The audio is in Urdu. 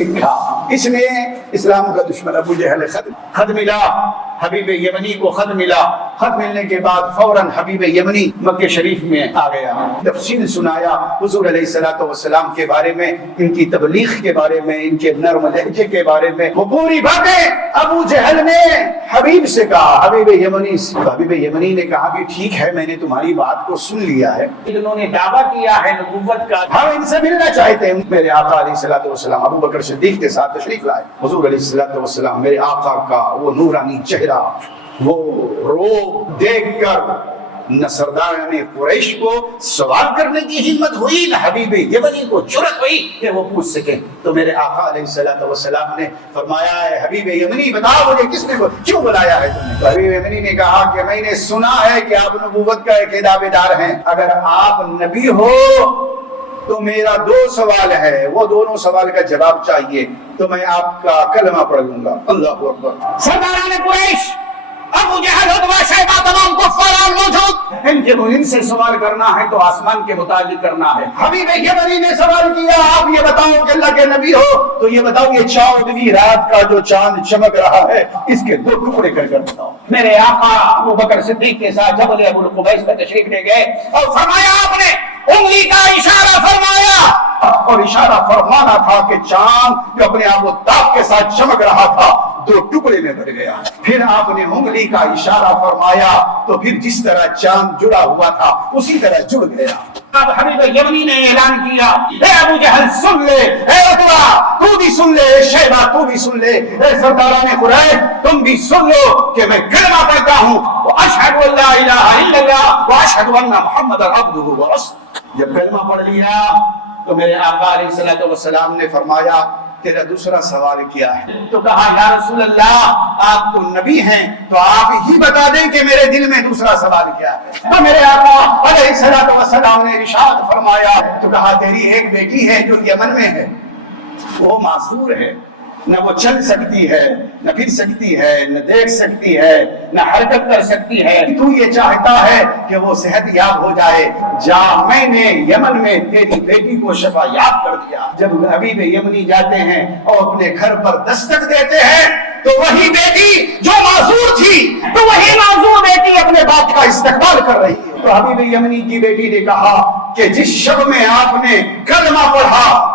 لکھا، اس نے اسلام کا دشمن ابو جہل خط ملا، حبیب یمنی کو خط ملا، خط ملنے کے بعد فوراً حبیب یمنی مکہ شریف میں آ گیا، تفصیل سنایا حضور علیہ الصلوۃ والسلام کے بارے میں، ان کی تبلیغ کے بارے میں، ان کے نرم لہجے کے بارے میں، وہ پوری باتیں ابو جہل نے حبیب سے کہا، حبیب یمنی سے۔ حبیب یمنی نے کہا کہ ٹھیک ہے، میں نے تمہاری بات کو سن لیا ہے، انہوں نے دعویٰ کیا ہے نبوت کا، ہم ان سے ملنا چاہتے ہیں۔ میرے آقا علیہ الصلوۃ والسلام ابو بکر صدیق کے ساتھ تشریف لائے، حضور علیہ الصلوۃ والسلام میرے آقا کا وہ نورانی چہرہ، وہ روب دیکھ کر نہ سرداران قریش کو سوال کرنے کی ہمت ہوئی، نہ حبیب یمنی کو جرأت ہوئی کہ وہ پوچھ سکیں۔ تو میرے آقا علیہ الصلوۃ والسلام نے فرمایا ہے حبیب یمنی بتاؤ مجھے کس نے کیوں بلایا ہے تم نے؟ حبیب یمنی نے کہا کہ میں نے سنا ہے کہ آپ نبوت کا ایک دعوے دار ہیں، اگر آپ نبی ہو تو میرا دو سوال ہے، وہ دونوں سوال کا جواب چاہیے، تو میں آپ کا کلمہ پڑھ لوں گا۔ اللہ اکبر۔ سرداران قریش، ابو جہل، عتبہ، شیبہ، تمام کفار موجود، ان سے سوال کرنا ہے تو آسمان کے متعلق کرنا ہے۔ حبیب یمنی نے سوال کیا آپ یہ بتاؤ کہ اللہ کے نبی ہو تو یہ بتاؤ یہ 14ویں رات کا جو چاند چمک رہا ہے اس کے دو ٹکڑے کر کر بتاؤ۔ میرے آقا ابو بکر صدیق کے ساتھ جبل ابو القبیس میں تشریف لے گئے اور فرمایا آپ نے انگلی کا اشارہ فرمایا، اور اشارہ فرمانا تھا کہ چاند جو اپنے آپ و تاب کے ساتھ چمک رہا تھا دو ٹکڑے میں بٹ گیا۔ پھر آپ نے انگلی کا اشارہ فرمایا تو پھر جس طرح چاند جڑا ہوا تھا اسی طرح جڑ گیا۔ اب حبیب یمنی نے اعلان کیا، اے ابو جہل سن لے، اے عتبہ تو بھی سن لے، اے شیبہ تو بھی سن لے، اے سرداران قریش تم بھی سن لو کہ میں کلمہ پڑھتا ہوں، واشہد ان لا الہ الا اللہ واشہد ان محمد عبدہ ورسولہ۔ جب کلمہ پڑھ لیا تو میرے آقا علیہ الصلوۃ والسلام نے فرمایا تیرا دوسرا سوال کیا ہے؟ تو کہا یا رسول اللہ آپ تو نبی ہیں تو آپ ہی بتا دیں کہ میرے دل میں دوسرا سوال کیا ہے۔ تو میرے آقا علیہ الصلوۃ والسلام نے ارشاد فرمایا، تو کہا تیری ایک بیٹی ہے جو یمن میں ہے، وہ معذور ہے، نہ وہ چل سکتی ہے، نہ پھر سکتی ہے، نہ دیکھ سکتی ہے، نہ حرکت کر سکتی ہے، تو یہ چاہتا ہے کہ وہ صحت یاب ہو جائے، جا میں نے یمن میں تیری بیٹی کو شفا یاب کر دیا۔ جب حبیب یمنی جاتے ہیں اور اپنے گھر پر دستک دیتے ہیں تو وہی بیٹی جو معذور تھی، تو وہی معذور بیٹی اپنے باپ کا استقبال کر رہی ہے۔ تو حبیب یمنی کی بیٹی نے کہا کہ جس شب میں آپ نے کلمہ پڑھا